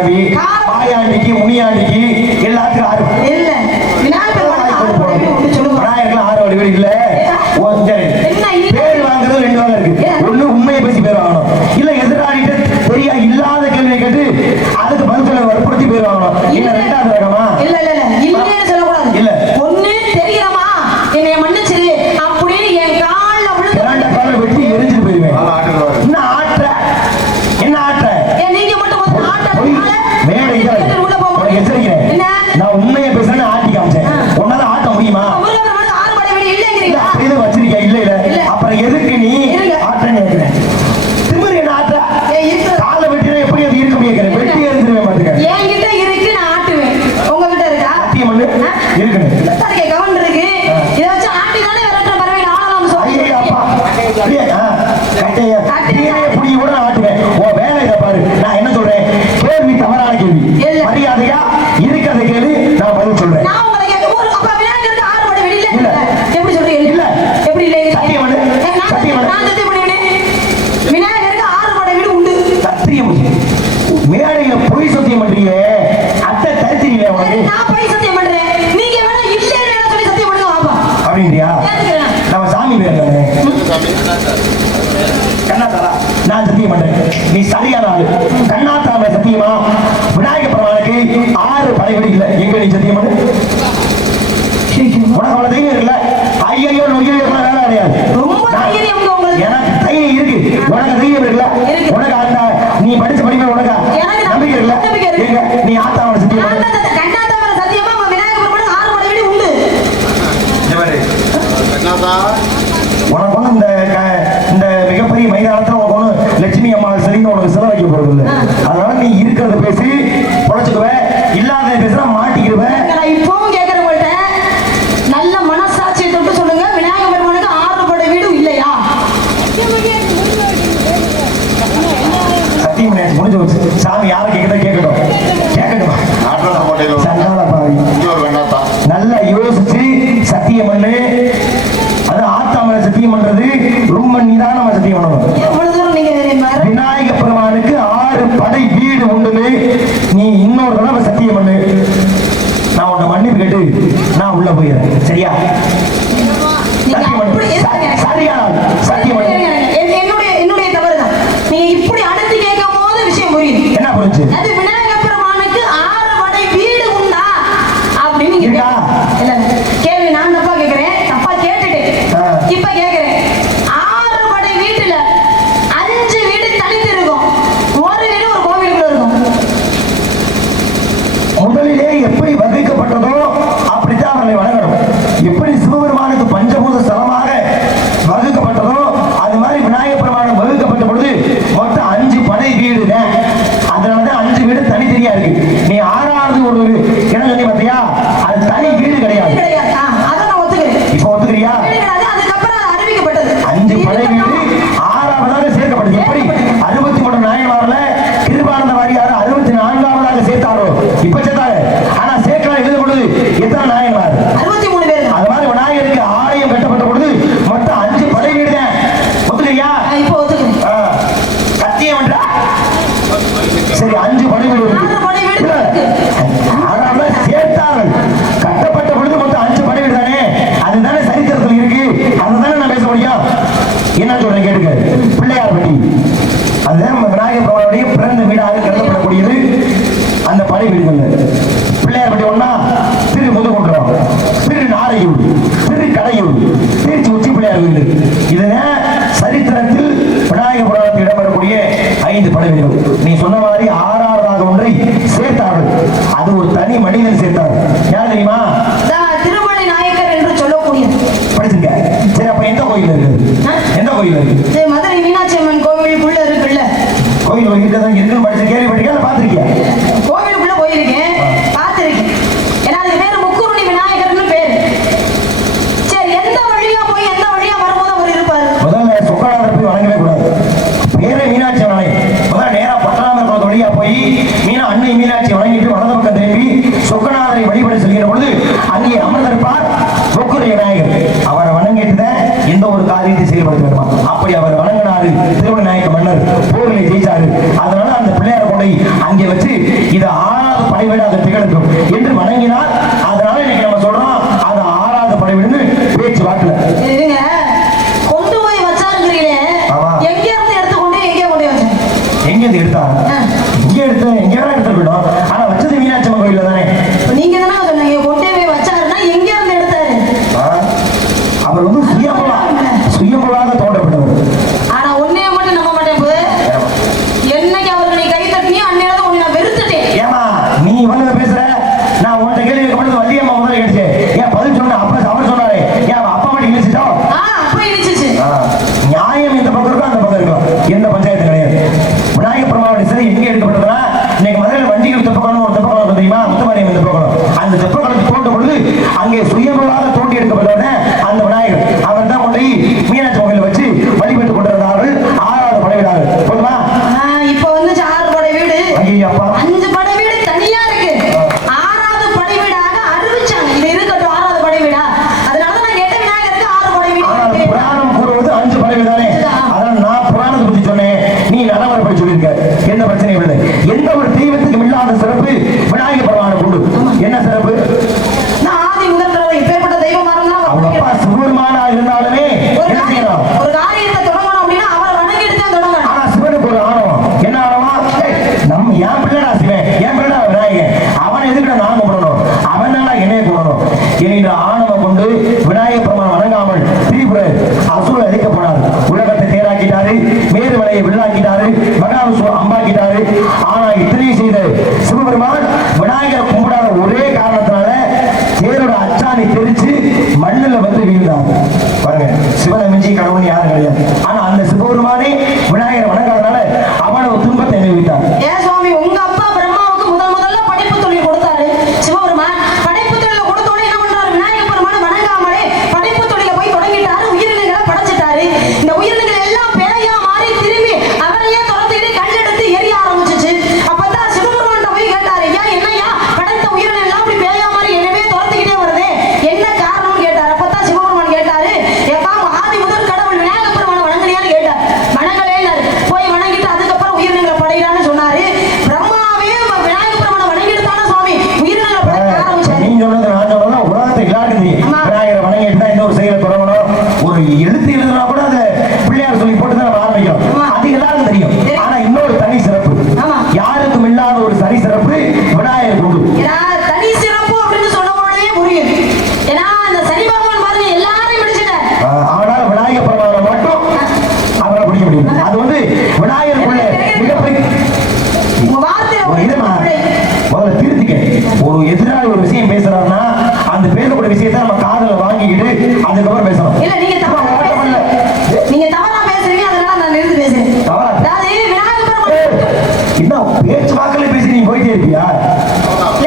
கிளம்பி பாயாண்டிக்கு முனியாண்டிக்கு எல்லாத்துக்கும் ஆறு இல்ல விநாயகர்லாம் 6 வழி வீடு இல்ல. பேர் வாங்குறது 2 வகை இருக்கு. ஒண்ணு உண்மையை பேசி பேர் வாங்கணும், இல்ல எதிராளிட்டு தெரியா இல்லாத கேள்வியை கேட்டு அதுக்கு பதில் சொல்ல வற்புறுத்தி பேர் வாங்கணும். இல்ல 2வது ரகமா? இல்ல இல்ல இல்ல இல்லன்னு சொல்லக்கூடாது. இல்ல ஒண்ணு தெரியுமா என்னைய மன்னிச்சிரு அப்படின்னு என் கால்ல விழுந்து 2 கால வெட்டி எரிஞ்சிட்டு போயிருவேன். என்ன ஆட்ட என்ன ஆட்ட நீங்க மட்டும் வந்து ஆட்டறதுனால மேடை உள்ள போக எச்சரிக்கிறேன். என்ன நான் உண்மையை பேசுறேன்னு ஆட்டி காமிச்சேன். உன்னால ஆட்ட முடியுமா? இது வச்சிருக்கியா? இல்ல இல்ல அப்புறம் எதுக்கு நீ ஆட்டன்னு கேட்கிறேன்? திமிரு என்ன ஆட்ட? காலை வெட்டினா எப்படி அது இருக்க முடியாது? வெட்டி எரிஞ்சிருவேன் பாத்துக்க. என்கிட்ட இருக்கு, நான் ஆட்டுவேன். உங்ககிட்ட இருக்கா? சத்தியம் பண்ணு. இருக்குன்னு அதுக்கு கவுண்ட் இருக்கு. இத வச்சு ஆட்டி தானே விரட்டுற பறவை ஆளலாம் சொல்லி. ஐயா அப்பா அப்படியே கட்டைய புடி கூட நான் ஆட்டுவேன். ஓ வேலை இத பாரு. நான் என்ன சொல்றேன்? கேள்வி தவறான கேள்வி. மரியாதையா இருக்கிறத கேளு, நான் பதில் சொல்றேன். நான் உங்களை கேட்கும்போது அப்ப விநாயகருக்கு 6 படை வெடி இல்ல. எப்படி சொல்றீங்க? இல்ல எப்படி இல்ல? சத்தியம் பண்ணு. சத்தியம் பண்ணு. நான் சத்தியம் பண்ணுவேன். விநாயகருக்கு 6 படை வெடி உண்டு. சத்தியம். மேடையில பொய் சத்தியம் பண்றீங்க. அத்தை தரித்திரீங்க உனக்கு. நான் பொய் சத்தியம் பண்றேன். நீங்க வேணா இல்லன்னு சொல்லி சத்தியம் பண்ணுங்க வாப்பா. அப்படின்றியா? நம்ம சாமி பேர் தானே கண்ணாத்தாரா. நான் சத்தியம் பண்றேன், நீ சரியான ஆளு. கண்ணாத்தார சத்தியமா? விநாயக பெருமானுக்கு 6 படை வெடி இல்ல. எங்க நீ சத்தியம் பண்ணு. உனக்கு அவ்வளவு தைரியம் இருக்குல்ல? ஐயோ நொய்யோ வேலை கிடையாது. எனக்கு தைரியம் இருக்கு, உனக்கு தைரியம் இருக்குல்ல? உனக்கு அந்த நீ படிச்ச படிப்பு உனக்கு நம்பிக்கை இருக்குல்ல? நீ ஆத்தாவோட சத்தியம் பண்ணு. கண்ணாத்தார சத்தியமா விநாயக பெருமானுக்கு 6 படை வெடி உண்டு. உனக்கு ஒண்ணு இந்த மிகப்பெரிய மைதானத்துல உனக்கு ஒண்ணு லட்சுமி அம்மா சரின்னு உனக்கு சிலை வைக்க போறது இல்லை. அதனால நீ இருக்கிறத பேசி பொழைச்சுக்குவேன், இல்லாத பேசுற மாட்டிக்கிடுவேன். நான் இப்பவும் கேட்கறவங்கள்ட்ட நல்ல மனசாட்சியை தொட்டு சொல்லுங்க, விநாயக பெருமானுக்கு 6 படை வீடு இல்லையா? சத்தியம் முடிஞ்சு வச்சு சாமி யாரை கேட்கட்டும் கேட்கட்டும். நல்லா யோசிச்சு சத்தியம் பண்ணு. அது ஆத்தாமல சத்தியம் பண்றது ரொம்ப நிதானமா சத்தியம் பண்ணணும். விநாயக பெருமானுக்கு 6 படை வீடு உண்டு. நீ இன்னொரு தடவை சத்தியம் பண்ணு. நான் உன்னை மன்னிப்பு கேட்டு நான் உள்ள போயிடுறேன். சரியா? சரியா? சத்தியம் பண்ணு. என்னுடைய தவறுதான். நீங்க இப்படி அடுத்து கேட்கும் போது விஷயம் புரியுது. என்ன புரிஞ்சு? அது விநாயக பெருமானுக்கு 6 படை வீடு உண்டா அப்படின்னு கேள்வி நான் தப்பா கேட்கிறேன். தப்பா கேட்டுட்டேன். இப்ப கேட்கிறேன். 6 படை வீட்டுல 5 வீடு தனித்து இருக்கும், ஒரு வீடு ஒரு கோவிலுக்குள்ள இருக்கும். முதலிலே எப்படி வகுக்கப்பட்டதோ அப்படித்தான் அவர்களை வணங்கணும். எப்படி சிவபெருமானுக்கு பஞ்சபூத ஸ்தலமாக வகுக்கப்பட்டதோ அது மாதிரி விநாயக பெருமானுக்கு வகுக்கப்பட்ட பொழுது மொத்தம் 5 படை வீடு. அதனாலதான் 5 வீடு தனித்தனியா இருக்கு. நீ 6வது ஒரு இடம் சொல்லி பார்த்தியா? அது தனி வீடு கிடையாது. இப்ப ஒத்துக்கிறியா? 5 படை வீடு 6வதாக சேர்க்கப்பட்டது. எப்படி 63 நாயன்மார்ல கிருபானந்த வாரியார் 64வதாக சேர்த்தாரோ இப்ப சேர்த்தாரு. ஆனா சேர்க்கலாம் எழுத பொழுது எத்தனை நாயன்மார்? 63 பேர். அது மாதிரி விநாயகருக்கு ஆலயம் கட்டப்பட்ட பொழுது மொத்தம் 5 படை வீடு தான். ஒத்துக்கிறியா? இப்போ ஒத்துக்கிறேன். சத்தியம் பண்றா? சரி 5 படை வீடு இருக்கு. சேர்த்தார்கள் கட்டப்பட்ட பொழுது மொத்தம் 5 படை வீடு தானே. அதுதானே சரித்திரத்தில் இருக்கு. அதுதானே நான் பேச முடியும். என்ன சொல்றேன் கேட்டுக்க. பிள்ளையார்பட்டி அதுதான் விநாயகர் பெருமானுடைய பிறந்த வீடாக கருதப்படக்கூடியது. அந்த படை வீடுகள் பிள்ளையார்பட்டி ஒன்னா திரு முதுகுன்றம், திரு நாரையூர், திரு கடையூர், திருச்சி உச்சி பிள்ளையார் வீடு. இதுதான் சரித்திரத்தில் விநாயகர் புராணத்தில் இடம்பெறக்கூடிய 5 படை வீடுகள். நீ சொன்ன மாதிரி 6வதாக ஒன்றை சேர்த்தார்கள். அது ஒரு தனி மனிதன் சேர்த்தார். யார் தெரியுமா? திருமலை நாயக்கர் என்று சொல்லக்கூடியது. படிச்சிருக்க? சரி அப்ப எந்த கோயில் இருக்கு? எந்த கோயில் இருக்கு? மதுரை மீனாட்சி அம்மன் கோவிலுக்குள்ள இருக்குல்ல. கோயில் இருக்குதான் இருக்குன்னு படிச்சு கேள்விப்பட்டிருக்கேன், பார்த்திருக்கியா? கோவிலுக்குள்ள போயிருக்கேன், பார்த்திருக்கேன். ஏன்னா அதுக்கு பேரு முக்குருணி விநாயகர்னு பேரு. சரி எந்த வழியா போய் எந்த வழியா வரும்போது அவர் இருப்பாரு? முதல்ல சொக்கநாதர் போய் வணங்கவே கூடாது. பேரே மீனாட்சி வணங்கி முதல்ல நேரா பட்டணாமர் வழியா போய் அன்னை மீனாட்சி வணங்கிட்டு வலது பக்கம் திரும்பி சொக்கநாதரை வழிபட செல்கிற பொழுது அங்கே அமர்ந்திருப்பார் முக்குருணி விநாயகர். அவரை வணங்கிட்டு எந்த ஒரு காரியத்தை செயல்படுத்த வேண்டுமா? அப்படி அவர் வணங்கினாரு திருமண நாயக்க மன்னர் போரில் ஜெயிச்சாரு. அதனால அந்த பிள்ளையார கொண்டை அங்கே கோயில் வச்சு இது 6வது படைவீடாக திகழட்டும் என்று வணங்கினார். அதனால இன்னைக்கு நம்ம சொல்றோம் அது 6வது படைவீடுன்னு பேச்சு வாக்குல. இருங்க, கொண்டு போய் வச்சாருங்கிறீங்களே, எங்க இருந்து எடுத்துக்கொண்டு எங்கே கொண்டு வச்சேன்? எங்க இருந்து எடுத்தா? இங்க எடுத்து எங்க வேணா எடுத்துக்கிட்டோம். ஆனா வச்சது மீனாட்சி அம்மன் கோயில்ல தானே. நீங்க தானே சொன்னீங்க கொண்டு போய் வச்சாருன்னா எங்க இருந்து எடுத்தாரு? அவர் வந்து சுயம்புவாக தோன்றப்பட்டவர். ஆனா ஒன்னே மட்டும் நம்ப மாட்டேன் போது, என்னைக்கு அவருக்கு நீ கை தட்டினியோ அந்நேரம் உன்னை நான் வெறுத்துட்டேன். ஏமா நீ இவ்வளவு பேசுற? நான் உன்கிட்ட கேள்வி கேட்கப்பட்டது வள்ளியம்மா முதல்ல கேட்டுச்சு. ஏன் பதில் சொன்ன? அப்ப அவர் சொன்னாரு, ஏன் அப்பா மட்டும் இழிச்சிட்டோம்? அப்ப இடிச்சிச்சு. நியாயம் இந்த பக்கம் இருக்கும், அந்த பக்கம் இருக்கும். எந்த பஞ்சாயத்து கிடையாது. விநாயகர் பெருமாளுடைய சிலை எங்க எடுக்கப்பட்டதுன்னா, இன்னைக்கு மதுரையில் வண்டிகள் தெப்பக்கணும், ஒரு தெப்பக்கணும் தெரியுமா? முத்துமாரியம் தெப்பக்கணும். அந்த தெப்பக்கணத்தை தோண்டும் பொழுது அங்கே சுயம்புவாக தோண்டி எடுக்கப்பட்டவன அந்த விநாயகர். அவர் தான் கொண்டு மீனாட்சி கோயில வச்சு வழிபட்டு கொண்டிருந்தார்கள். 6வது படைவீடாக போதுமா? இப்ப வந்து 6 படை வீடு, ஐயப்பா 5 படை வீடு தனியா இருக்கு. 6வது படை வீடாக அறிவிச்சாங்க. இது இருக்கட்டும் 6வது படை வீடா. அதனால நான் கேட்ட விநாயகருக்கு 6 படை வீடு. புராணம் கூறுவது 5 படைவீடானே. அதனால நான் புராணத்தை பத்தி சொன்னேன், நீ நடைமுறைப்படி சொல்லியிருக்க. எந்த பிரச்சனையும் இல்லை. எந்த ஒரு தெய்வத்துக்கும் இல்லாத சிறப்பு விநாயகர் பெருமானுக்கு உண்டு. என்ன சிறப்பு? நான் ஆதி முதல் இப்பேற்பட்ட தெய்வமா இருந்தா அவங்க அப்பா சிவபெருமானா இருந்தாலுமே என்ன செய்யணும்? ஒரு காரியத்தை தொடங்கணும் அப்படின்னா அவரை வணங்கிட்டு தான் தொடங்கணும். ஆனா சிவனுக்கு ஒரு ஆணவம். என்ன ஆணவம்? நம்ம என் பிள்ளைடா சிவன், என் பிள்ளைடா விநாயகன், அவன் எதுக்கு நான் கும்பிடணும்? அவன் தான் என்னைய கும்பிடணும் என்ற ஆணவம் கொண்டு விநாயகர் பெருமான் வணங்காமல் திரிபுர அசுரர் அழிக்க போனார். உலகத்தை தேராக்கிட்டாரு, மேருமலையை வில்லாக்கிட்டாரு, மகாவிஷ்ணு அம்பாக்கிட்டாரு. ஆனா இத்தனையும் செய்த சிவபெருமான் விநாயகரை கும்பிடாத ஒரே காரணத்தினால தேரோட அச்சாணி தெரிச்சு மண்ணில் வந்து வீழ்ந்தார். பாருங்க, சிவனை மிஞ்சி கடவுள் யாரும் கிடையாது. ஆனா அந்த சிவபெருமானே விநாயகரை வணங்காதனால அவனோட துன்பத்தை நினைவித்தார். ஏன் சுவாமி, உங்க அப்பா பிரம்மாவுக்கு முதல்ல படைப்பு தொழில் கொடுத்தாரு. சிவபெருமான் படைப்பு தொழில கொடுத்தோட என்ன பண்றாரு? விநாயகர் பெருமான் வணங்காமலே படைப்பு தொழில போய் தொடங்கிட்டாரு. உயிரினங்களை படைச்சிட்டாரு. இந்த உயிரினங்கள் எல்லாம் பேயா மாறி திரும்பி அவரையே துரத்திட்டு கல்லெடுத்து எரிய ஆரம்பிச்சிச்சு. அப்பதான் சிவபெருமான் போய் கேட்டாரு, ஏன் என்னையா படைத்த உயிரினம் எல்லாம் இப்படி பேயா மாறி எனவே துரத்திக்கிட்டே வருது, என்ன காரணம்னு கேட்டாரு. அப்பதான் சிவபெருமான் கேட்டாரு, எப்பா ஆதி முதல் கடவுள் விநாயகர் பெருமானை வணங்குறியான்னு கேட்டார். வணங்கலே போய் வணங்கிட்டு அதுக்கப்புறம் உயிரினங்களை படைகிறான்னு சொன்னாரு. பிரம்மாவே விநாயகர் பெருமானை வணங்கிட்டு தானே சுவாமி உயிரினங்களை படைக்க ஆரம்பிச்சாரு. நீங்க சொன்னது நான் சொன்னது உலகத்தை எல்லாருக்கும் தெரியும். விநாயகரை வணங்கிட்டு தான் இந்த ஒரு செயலை தொடங்கணும். ஒரு எழுத்து எழுதுனா கூட அதை பிள்ளையார் சொல்லி போட்டு தான் நம்ம ஆரம்பிக்கிறோம். அது எல்லாருக்கும் தெரியும். ஆனா இன்னொரு தனி சிறப்பு, யாருக்கும் இல்லாத ஒரு தனி சிறப்பு விநாயகர் உண்டு. தனி சிறப்பு அப்படின்னு சொன்ன உடனே புரியுது. ஏன்னா அந்த சனி பகவான் பாருங்க எல்லாரையும் பிடிச்சிட்டார். அவனால விநாயகர் பெருமானை மட்டும் அவரை பிடிக்க முடியும். அது வந்து விநாயகருக்குள்ள மிகப்பெரிய முதல்ல திருத்திக்க. ஒரு எதிராளி ஒரு விஷயம் பேசுறாருன்னா அந்த பேசக்கூடிய விஷயத்தை நம்ம காதல வாங்கிக்கிட்டு அதுக்கப்புறம் பேசணும். இல்ல நீங்க தவறா பேசுறீங்க, அதனால நான் நிறுத்தி பேசுறேன். அதாவது விநாயகர் பெருமான் இன்னும் பேச்சு வாக்கில பேசி நீ போயிட்டே இருப்பியா?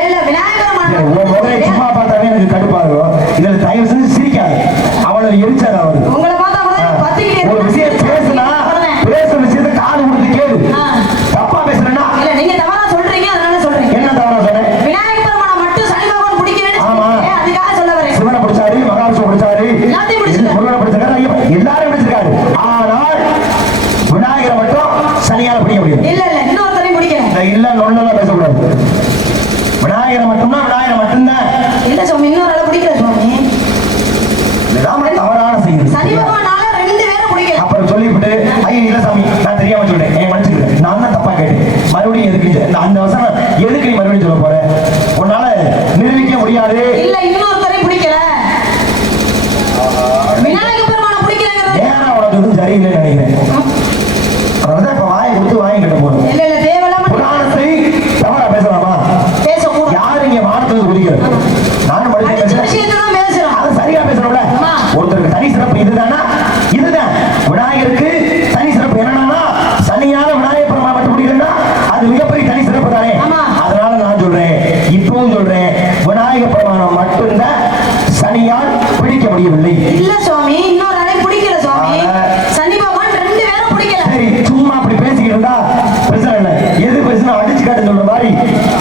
இல்ல விநாயகர் பெருமான் சும்மா பார்த்தாவே எனக்கு கடுப்பாகும். இதுல தயவு செஞ்சு சிரிக்காது. அவளை எரிச்சாரு. அவரு உங்களை பார்த்தா ஒரு விஷயம் பேசுனா பேசுற விஷயத்தை காது கொடுத்து கேளு. தப்பா பேசுறேன்னா இல்ல நீங்க தவறா சொல்றீங்க, அதனால சொல்றேன். என்ன தவறா சொன்னேன்? விநாயகர் பெருமானை மட்டும் சனி பகவான் பிடிக்கலன்னு அதுக்காக சொல்ல வரேன். சிவனை பிடிச்சாரு, மகாவிஷ்ணு பிடிச்சாரு, எல்லாத்தையும் பிடிச்சிருக்காரு, முருகனை பிடிச்சிருக்காரு, எல்லாரும் பிடிச்சிருக்காரு. ஆனால் விநாயகரை மட்டும் சனியால பிடிக்க முடியும். இல்ல இன்னொருத்தரையும் பிடிக்கல. இல்ல நொல்லாம் பேசக்கூடாது. விநாயகரை மட்டும்தான், விநாயகரை மட்டும்தான். இல்ல சுவாமி, இன்னொரு ஆளை பிடிக்கல சுவாமி. இதுதான் தவறான செய்தி. சனி பகவானால 2 பேரை பிடிக்கல. அப்புறம் சொல்லிவிட்டு ஐயா இல்ல சாமி நான் தெரியாம சொல்றேன், என் மனுஷன் நான் தான் தப்பா கேட்டேன், மறுபடியும் எதுக்கு அந்த வசனம் எதுக்கு நீ மறுபடியும் சொல்ல போற? உன்னால நிரூபிக்க முடியாது. இல்ல இன்னொருத்தரையும் பிடிக்கல. விநாயகர் பெருமானை பிடிக்கலங்கிறது ஏன்னா உனக்கு எதுவும் சரியில்லைன்னு நினைக்கிறேன். அதனாலதான் இப்ப வாயை கொடுத்து வாங்கி கட்ட போறோம். இல்ல தேவையில்லாம புராணத்தை தவறா பேசலாமா? பேசக்கூடாது. யாரு இங்க வார்த்தை குடிக்கிறது? நானும் விஷயத்தை தான் பேசுறோம். அது சரியா பேசணும்ல. ஒருத்தருக்கு தனி சிறப்பு இதுதானா? இதுதான் விநாயகருக்கு தனி சிறப்பு. என்னன்னா சனியான விநாயகர் பெருமானை மட்டும் பிடிக்கலன்னா அது மிகப்பெரிய தனி சிறப்பு தானே. அதனால நான் சொல்றேன், இப்பவும் சொல்றேன், விநாயகர் பெருமானை மட்டும்தான் சனியால் பிடிக்க முடியவில்லை. இல்ல சுவாமி, இன்னொரு ஆளை பிடிக்கல சுவாமி. சனி பகவான் 2 பேரும் பிடிக்கல. சரி, சும்மா அப்படி பேசிக்கிட்டு இருந்தா பிரச்சனை இல்லை. எது பிரச்சனை அடிச்சு காட்டு சொல்ற மாதிரி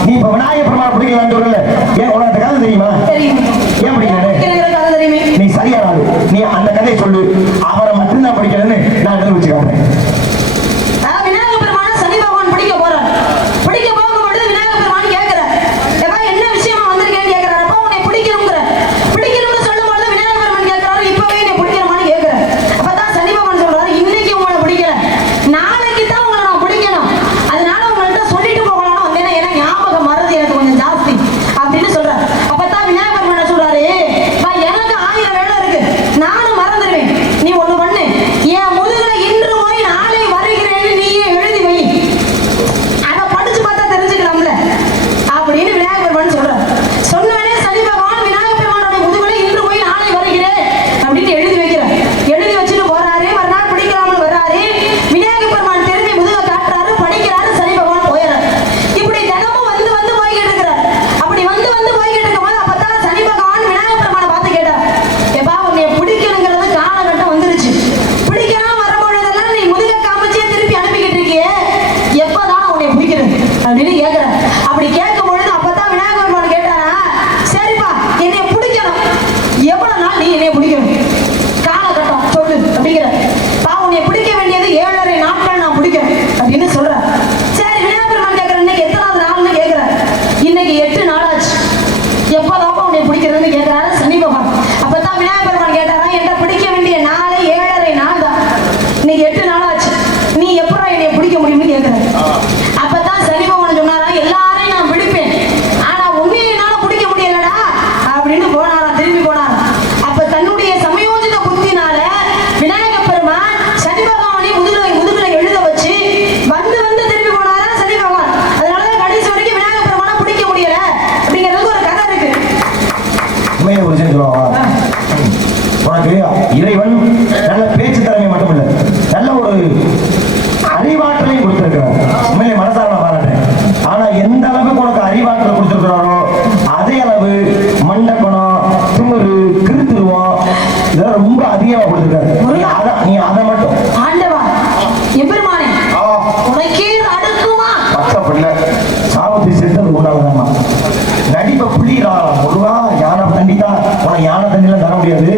நீ இப்ப விநாயகர் பெருமானை பிடிக்கலான்னு சொல்றல. ஏன் உனக்கு கதை தெரியுமா? ஏன் பிடிக்கல? நீ சரியானாது. நீ அந்த கதையை சொல்லு. அவரை மட்டும்தான் பிடிக்கலன்னு நான் நிரூபிச்சு காட்டுறேன். விநாயகர் பெருமானை சனி பகவான் பிடிக்க போறார். பிடிக்க போகும்போது கொடுக்குறாரோ அதே அளவு மண்டபனம் திமிரு கிருத்துருவம் இதெல்லாம் ரொம்ப அதிகமா கொடுத்துருக்காரு. நீ அதை மட்டும் ஆண்டவா எம்பெருமானே உனக்கே அடுக்குமா பச்சை பிள்ளை சாபத்தை செஞ்சது உண்டாகுதாம்மா. நடிப்பை புள்ளிடா பொதுவா யானை தண்டிதா உனக்கு யானை தண்டிலாம் தர முடியாது.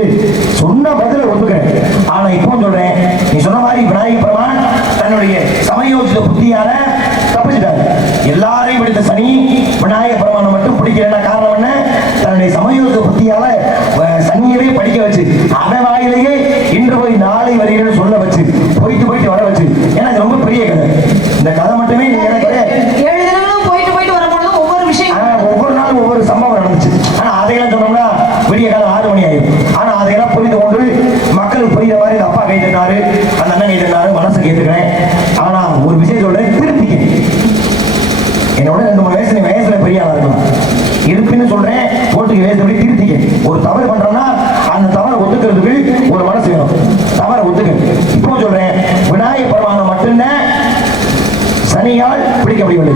சொன்ன பதில ஒத்துக்கிறேன். ஆனா இப்போ சொல்றேன், நீ சொன்ன மாதிரி விநாயக பெருமான் தன்னுடைய சமயோஜித புத்தியால தப்பிச்சிட்டாரு. எல்லாரையும் பிடித்த சனி விநாயக பெருமானை மட்டும் பிடிக்கிறேன்னா காரணம் என்ன? தன்னுடைய சமயோஜித புத்தியால சனியவே படிக்க வச்சு அவன் வாயிலேயே இன்று போய் நாளை வருகிறேன்னு சொல்ல வச்சு போயிட்டு போயிட்டு வர வச்சு. ஏன்னா இது ரொம்ப பெரிய கதை. இந்த கதை மட்டுமே நீங்க எனக்கு 7 தினங்களும் போயிட்டு போயிட்டு வரும்பொழுது ஒவ்வொரு விஷயம் ஒவ்வொரு நாளும் ஒவ்வொரு சம்பவம் நடந்துச்சு. ஆனா அதையெல்லாம் சொன்னோம்னா விடிய காலம் 6 மணி ஆயிடும். ஆனா அதையெல்லாம் புரிந்து கொண்டு மக்களுக்கு புரியுற மாதிரி இந்த அப்பா கை தட்டாரு, அந்த அண்ணன் கை தட்டாரு, மனசு கேட்டுக்கிறேன். ஆனா ஒரு விஷயம் சொல்றேன், திருப்பிக்க. என்னோட 2-3 வயசு நீ வயசுல பெரிய ஆளா இருக்கலாம். இருப்புன்னு சொல்றேன், போட்டுக்கு வயசு திருத்திக்க. ஒரு தவறு பண்றோம்னா அந்த தவறை ஒத்துக்கிறதுக்கு ஒரு மனசு வேணும். தவறை ஒத்துக்க. இப்போ சொல்றேன், விநாயக பெருமானை மட்டும்தான் சனியால் பிடிக்க முடியவில்லை.